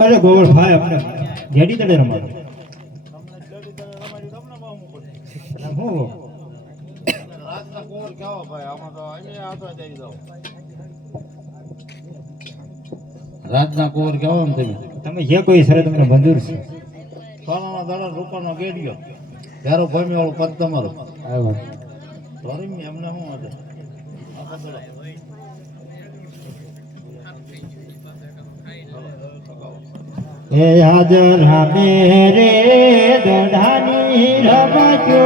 અરે ગોળ ભાઈ આપણે. જેડી તડે રમાડો. રાતના કોર કેવો તમે. તમે જે કોઈ સરે તમને મંજૂર છે. સોનાનો દાડા રૂપાનો ગેડિયો. ત્યારે ભમી વાળો પદ તમારો. એમને શું હતું એ હાજર રામે રે દોઢાની રમજો.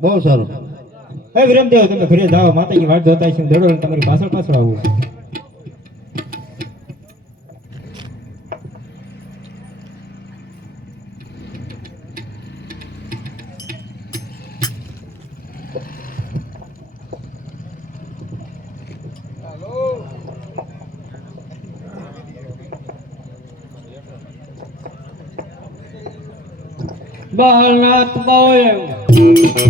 બહુ સારું. હે વિરમદેવ, તમે ઘરે જાઓ, માતાજી વાત જોતા છે લઈને તમારી પાછળ પાછળ આવું. બાલનાથ બાવળે આ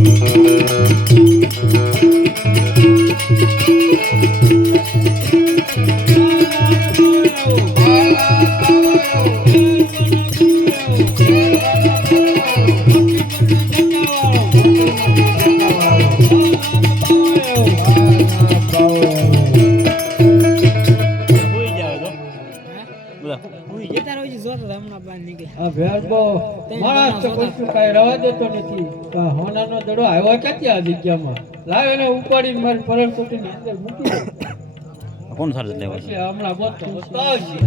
ભેળ વેરબો માણસ તો કશું કાંઈ રવા દેતો નથી. તો હોનાનો દડો આવ્યો ક્યાંથી આ જગ્યામાં? લાવે ને ઉપાડી મારી પરમ ચોટીની અંદર મૂકી કોણ સર લેવા છે હમણાં બોત તો બતાવશે.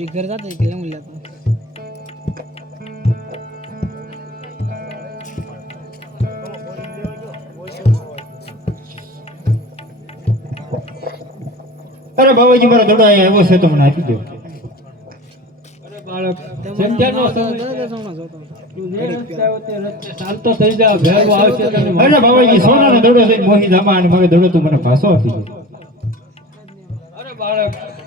એ કરતા તો કે હું લેતો અરે બાબાજી મારા દડો અહીંયા આવ્યો છે તો મને આપી દો અરે બાળક સંધ્યાનો સમય. તું જે રસ્તે આવ્યો તે રસ્તે ચાલતો થઈ જા ભેળો આવશે તને અરે બાબાજી સોનાનો દડો છે મોહી ધામા અને મારો દડો તું મને પાછો આપી દો. અરે બાળક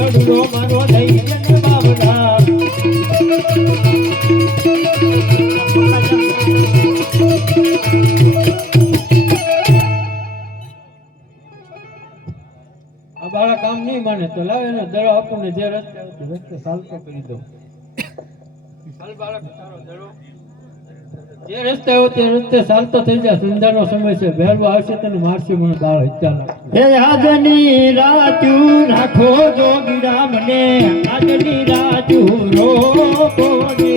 જડલો મારો નહીં માને તો લાવે ને દડો આપણને જે રસ્તે આવતો જે રસ્તે આવ્યો તે રસ્તે ચાલતો થઈ જાય. સંધ્યાનો સમય છે. વહેલો આવશે તને મારશે મને બાળ હત્યાનો. હે આજની રાતુ રાખો જોગીરા મને આજની રાતુ રોકો ને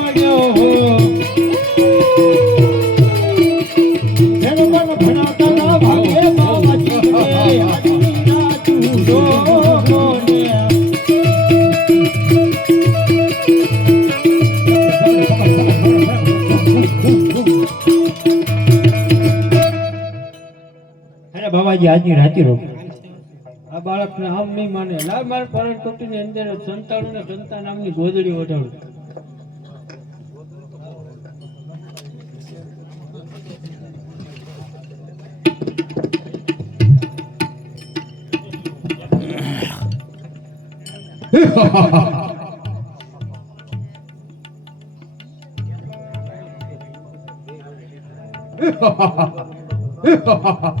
અરે આજની રાતી રોગ આ બાળકને આમ નહીં માને. લાવ માર પરણ કોટીની અંદર સંતાણું ને સંતાન નામની ગોદડી ઓઢાડું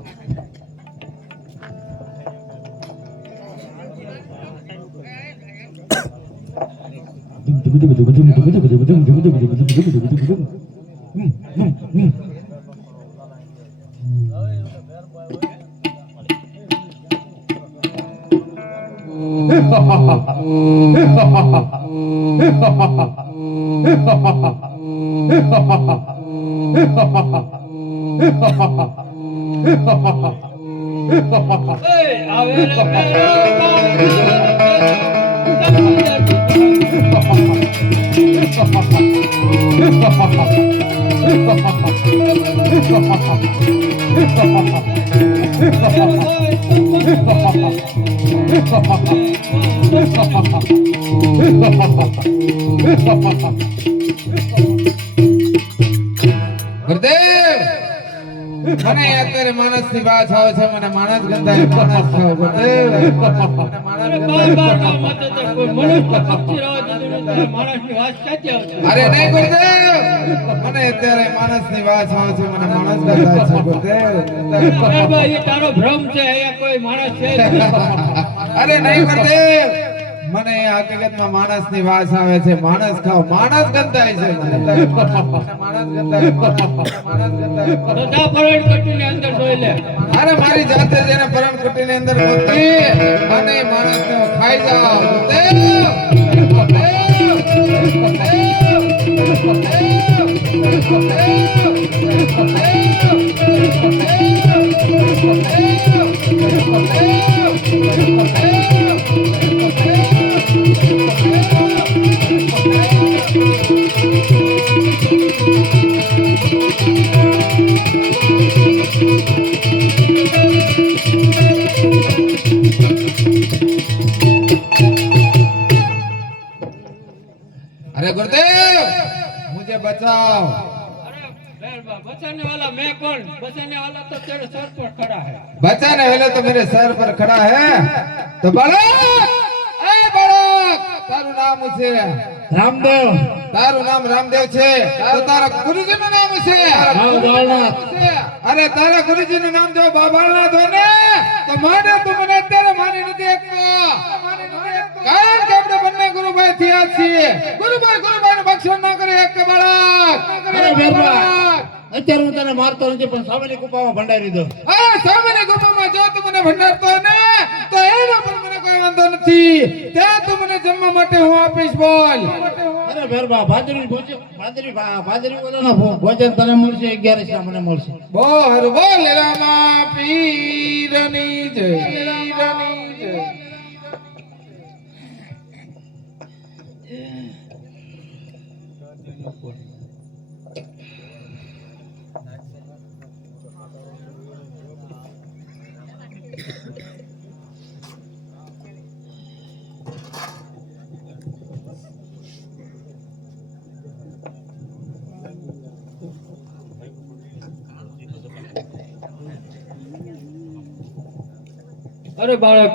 એ આવે રે મેરો ગુરુદેવ મને અત્યારે માણસની વાત આવે છે મને માણસ ગંધાય માણસ ખાવ ગુરુદેવ મને માણસ ગંધાય. બાર અરે નહીં ગુરુદેવ! મને અત્યારે માણસની વાત આવે છે મને માણસ ગંધાય છે ગુરુદેવ. તારો ભ્રમ છે અહીંયા કોઈ માણસ છે અરે નહીં ગુરુદેવ! મને હકીકતમાં માણસની વાસ આવે છે માણસ ખાવ માણસ ગંધાય છે અરે મારી જાતે જેને પરમ કુટી ની અંદર અને માણસ ને ખાઈ જાવ દેવ बचाने वाला तो तेरे सर पर खड़ा है बचाने वाले तो मेरे सर पर खड़ा है तो बालक ए बालक તારું નામ છે રામદેવ તારું નામ રામદેવ છે તો તારા ગુરુજી નું નામ છે રામ બાળનાથ. અરે તારા ગુરુજી નું નામ જો બાબાળનાથ હોય ને તો માટે તું મને અત્યારે માની નથી શકતો કારણ કે આપણે બંને ગુરુભાઈ થયા છીએ ગુરુભાઈ ગુરુભાઈ નું ભક્ષણ ન કરી એક બાળક અરે બેરબા અત્યારે હું તને મારતો નથી પણ સામેની ગુફામાં ભંડારી દો આ સામેની ગુફામાં જો તું મને ભંડારતો ને તો એનો પણ મને કોઈ વાંધો નથી. ત્યાં તું મને જમવા માટે હું આપીશ બોલ. અરે ભેરબા ભાદરી ભોજન ભાદરી ભાદરી ઓલાના ભોજન તને મળશે અગિયારસ ના મને મળશે. બોલ બોલ રામા પીરની જય પીરની જય. અરે બાળક.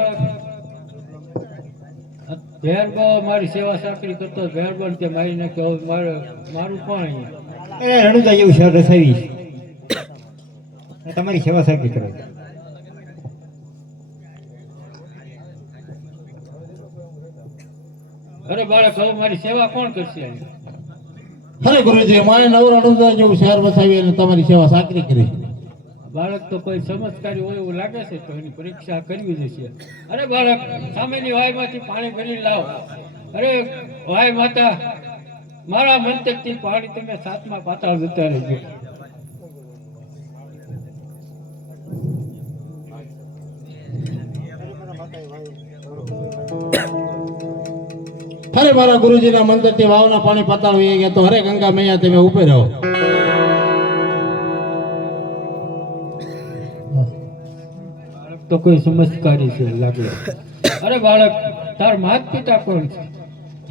ભેરબા મારી સેવા સાકરી કરતો ભેરબા તે મારી નાખ્યો મારે, મારું કોણ અહીંયા? એ રણુદા જેવું શહેર રસાવીશ તમારી સેવા સાકી કરો. અરે બાળક હવે મારી સેવા કોણ કરશે? અરે ગુરુજી મારે નવરાણું જેવું શહેર વસાવી અને તમારી સેવા સાકરી કરી. બાળક તો કોઈ સમજકારી હોય એવું લાગે છે તો એની પરીક્ષા કરવી જશે. અરે બાળક સામેની વાયમાંથી પાણી ભરી લાવ. અરે વાય માતા મારા મંતકથી પાણી તમે સાતમા પાતાળ જતા રહેજો. અરે મારા ગુરુજીના મંદિરથી વાવના પાણી પાતાળ વહી ગયા તો હરે ગંગા મૈયા તમે ઉભે રહો. તો કોઈ સમજકારી છે લાગે. અરે બાળક તાર માત પિતા કોણ છે?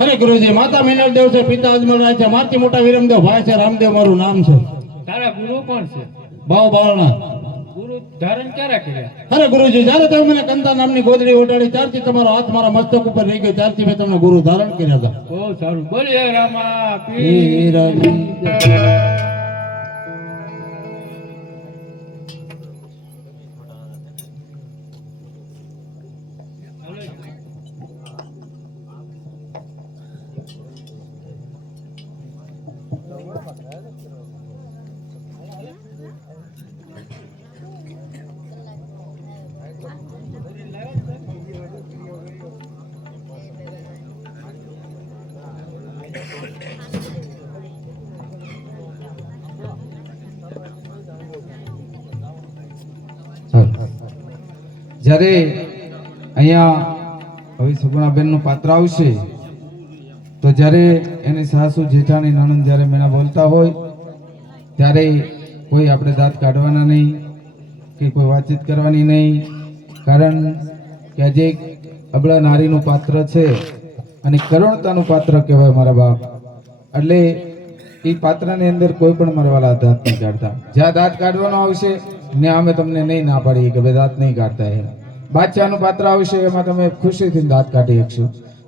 અરે ગુરુજી માતા મિનલ દેવ છે પિતા અજમલ રાય છે માતી મોટા વિરમદેવ ભાઈ છે રામદેવ મારું નામ છે. તારા ગુરુ કોણ છે? ભાવ બાળના ગુરુ ધારણ ક્યારે કર્યા? અરે ગુરુજી જ્યારે તમે મને કંદા નામની ગોદડી ઓટાડી ત્યારથી તમારો હાથ મારા મસ્તક ઉપર રહી ગયો ત્યારથી મેં તમને ગુરુ ધારણ કર્યા હતા. બહુ સારું. બોલીએ રામા પીર. જ્યારે અહીંયા હવે સુગુણાબેનનું પાત્ર આવશે, તો જ્યારે એની સાસુ, જેઠાણી, નણંદ જ્યારે મેના બોલતા હોય, ત્યારે કોઈ આપણે દાંત કાઢવાના નહીં કે કોઈ વાતચીત કરવાની નહીં. કારણ કે આજે અબળા નારીનું પાત્ર છે અને કરુણતાનું પાત્ર કહેવાય મારા બાપ. એટલે એ પાત્રની અંદર કોઈ પણ મરવાળા દાંત નહીં કાઢતા જ્યાં દાંત કાઢવાનો આવશે ને અમે તમને નહીં ના પાડીએ કે ભાઈ દાંત નહીં કાઢતા એમ. બાદશાહનું પાત્ર આવશે, એમાં તમે ખુશીથી દાંત કાઢી શકશો.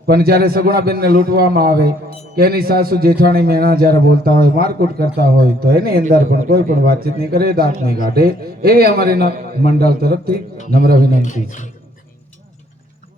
પણ જ્યારે સગુણાબેનને લૂંટવામાં આવે, કે એની સાસુ જેઠાણી મેણા જ્યારે બોલતા હોય, મારકૂટ કરતા હોય, તો એની અંદર પણ કોઈ પણ વાતચીત નહીં કરે, દાંત નહીં કાઢે એ અમારી મંડળ તરફથી નમ્ર વિનંતી છે.